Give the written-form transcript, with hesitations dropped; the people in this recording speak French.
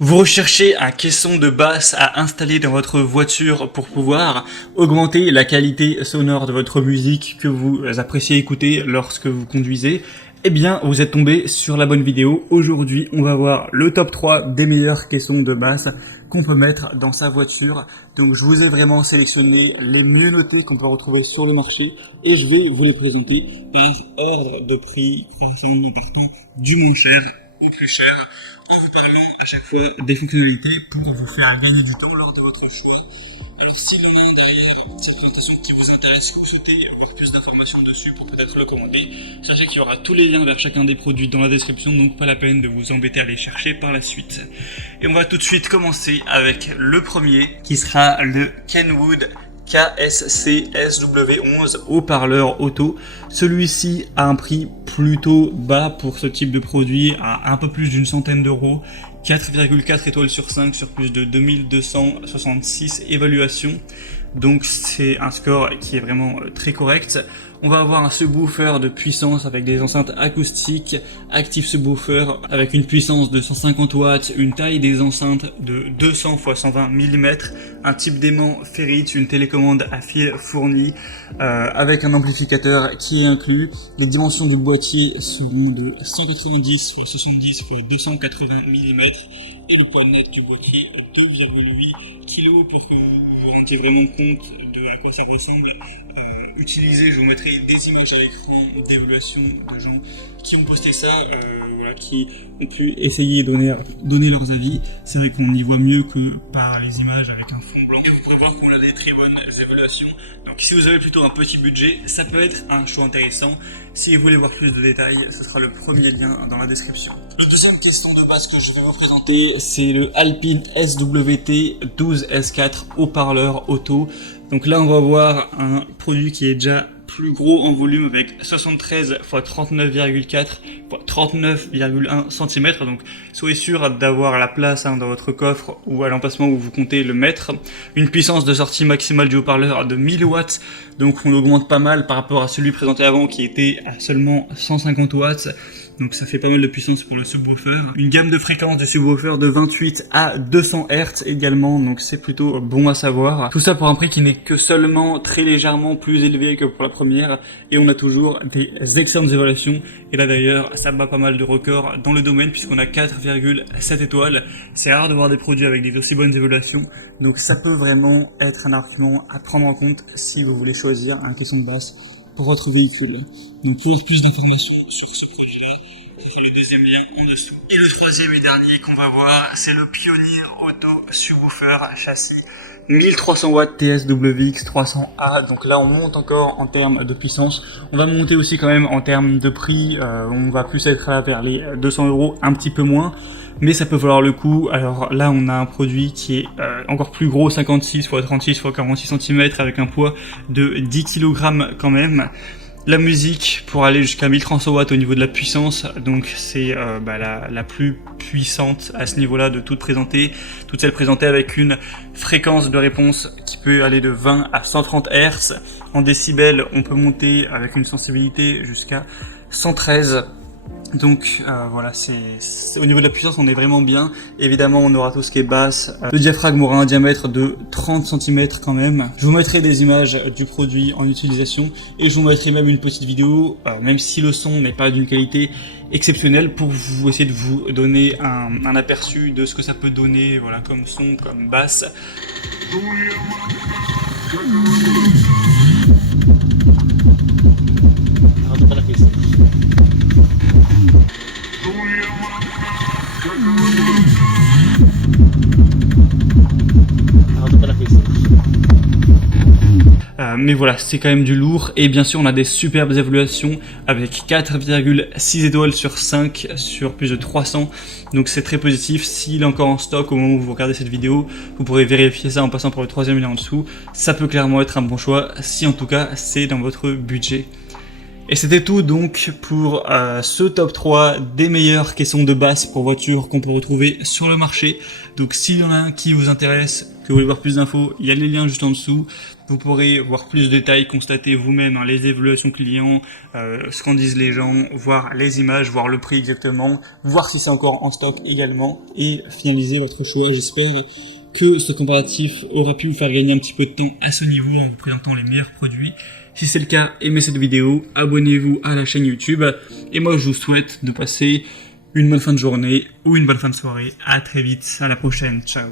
Vous recherchez un caisson de basse à installer dans votre voiture pour pouvoir augmenter la qualité sonore de votre musique que vous appréciez écouter lorsque vous conduisez. Eh bien, vous êtes tombé sur la bonne vidéo. Aujourd'hui, on va voir le top 3 des meilleurs caissons de basse qu'on peut mettre dans sa voiture. Donc, je vous ai vraiment sélectionné les mieux notés qu'on peut retrouver sur le marché et je vais vous les présenter par ordre de prix croissant en partant du moins cher au plus cher, en vous parlant à chaque fois des fonctionnalités pour vous faire gagner du temps lors de votre choix. Alors si l'on a derrière cette présentation qui vous intéresse, vous souhaitez avoir plus d'informations dessus pour peut-être le commander, sachez qu'il y aura tous les liens vers chacun des produits dans la description, donc pas la peine de vous embêter à les chercher par la suite. Et on va tout de suite commencer avec le premier qui sera le Kenwood KSC-SW11 haut-parleur auto. Celui-ci a un prix plutôt bas pour ce type de produit, à un peu plus d'une centaine d'euros. 4,4 étoiles sur 5 sur plus de 2266 évaluations. Donc c'est un score qui est vraiment très correct. On va avoir un subwoofer de puissance avec des enceintes acoustiques, active subwoofer avec une puissance de 150 watts, une taille des enceintes de 200 x 120 mm, un type d'aimant ferrite, une télécommande à fil fourni avec un amplificateur qui est inclus. Les dimensions du boîtier sont de 190 x 70 x 280 mm et le poids net du boîtier 2,8 kg pour que vous vous rendiez vraiment compte de à quoi ça ressemble. Utilisez, je vous mettrai des images à l'écran d'évaluation de gens qui ont posté ça, qui ont pu essayer de donner leurs avis. C'est vrai qu'on y voit mieux que par les images avec un fond blanc. Et vous pourrez voir qu'on a des très bonnes évaluations. Donc si vous avez plutôt un petit budget, ça peut être un choix intéressant. Si vous voulez voir plus de détails, ce sera le premier lien dans la description. Le deuxième caisson de base que je vais vous présenter, c'est le Alpine SWT 12S4 haut-parleur auto. Donc là, on va voir un produit qui est déjà plus gros en volume avec 73 x 39,4 x 39,1 cm. Donc soyez sûr d'avoir la place dans votre coffre ou à l'emplacement où vous comptez le mettre. Une puissance de sortie maximale du haut-parleur de 1000 watts. Donc on augmente pas mal par rapport à celui présenté avant qui était à seulement 150 watts. Donc ça fait pas mal de puissance pour le subwoofer. Une gamme de fréquences de subwoofer de 28 à 200 Hz également, donc c'est plutôt bon à savoir. Tout ça pour un prix qui n'est que seulement très légèrement plus élevé que pour la première. Et on a toujours des excellentes évaluations. Et là d'ailleurs, ça bat pas mal de records dans le domaine puisqu'on a 4,7 étoiles. C'est rare de voir des produits avec des aussi bonnes évaluations. Donc ça peut vraiment être un argument à prendre en compte si vous voulez choisir un caisson de basse pour votre véhicule. Donc pour plus d'informations sur ce produit-là, le deuxième lien en dessous. Et le troisième et dernier qu'on va voir, c'est le Pioneer Auto Subwoofer châssis 1300 watts TSWX 300A. Donc là on monte encore en termes de puissance. On va monter aussi quand même en termes de prix. On va plus être là vers les 200 euros, un petit peu moins. Mais ça peut valoir le coup. Alors là on a un produit qui est encore plus gros, 56 x 36 x 46 cm avec un poids de 10 kg quand même. La musique pour aller jusqu'à 1300 watts au niveau de la puissance, donc c'est la plus puissante à ce niveau-là de toutes celles présentées avec une fréquence de réponse qui peut aller de 20 à 130 Hz. En décibels, on peut monter avec une sensibilité jusqu'à 113. Donc voilà, c'est au niveau de la puissance on est vraiment bien. Évidemment on aura tout ce qui est basse. Le diaphragme aura un diamètre de 30 cm quand même. Je vous mettrai des images du produit en utilisation et je vous mettrai même une petite vidéo, même si le son n'est pas d'une qualité exceptionnelle, pour vous essayer de vous donner un aperçu de ce que ça peut donner, voilà, comme son, comme basse. Mais voilà, c'est quand même du lourd. Et bien sûr, on a des superbes évaluations avec 4,6 étoiles sur 5 sur plus de 300. Donc c'est très positif. S'il est encore en stock au moment où vous regardez cette vidéo, vous pourrez vérifier ça en passant par le troisième lien en dessous. Ça peut clairement être un bon choix, si en tout cas c'est dans votre budget. Et c'était tout donc pour ce top 3 des meilleures caissons de basse pour voitures qu'on peut retrouver sur le marché. Donc s'il y en a un qui vous intéresse, que vous voulez voir plus d'infos, il y a les liens juste en dessous. Vous pourrez voir plus de détails, constater vous-même les évaluations clients, ce qu'en disent les gens, voir les images, voir le prix exactement, voir si c'est encore en stock également et finaliser votre choix. J'espère que ce comparatif aura pu vous faire gagner un petit peu de temps à ce niveau en vous présentant les meilleurs produits. Si c'est le cas, aimez cette vidéo, abonnez-vous à la chaîne YouTube et moi je vous souhaite de passer une bonne fin de journée ou une bonne fin de soirée. À très vite, à la prochaine, ciao.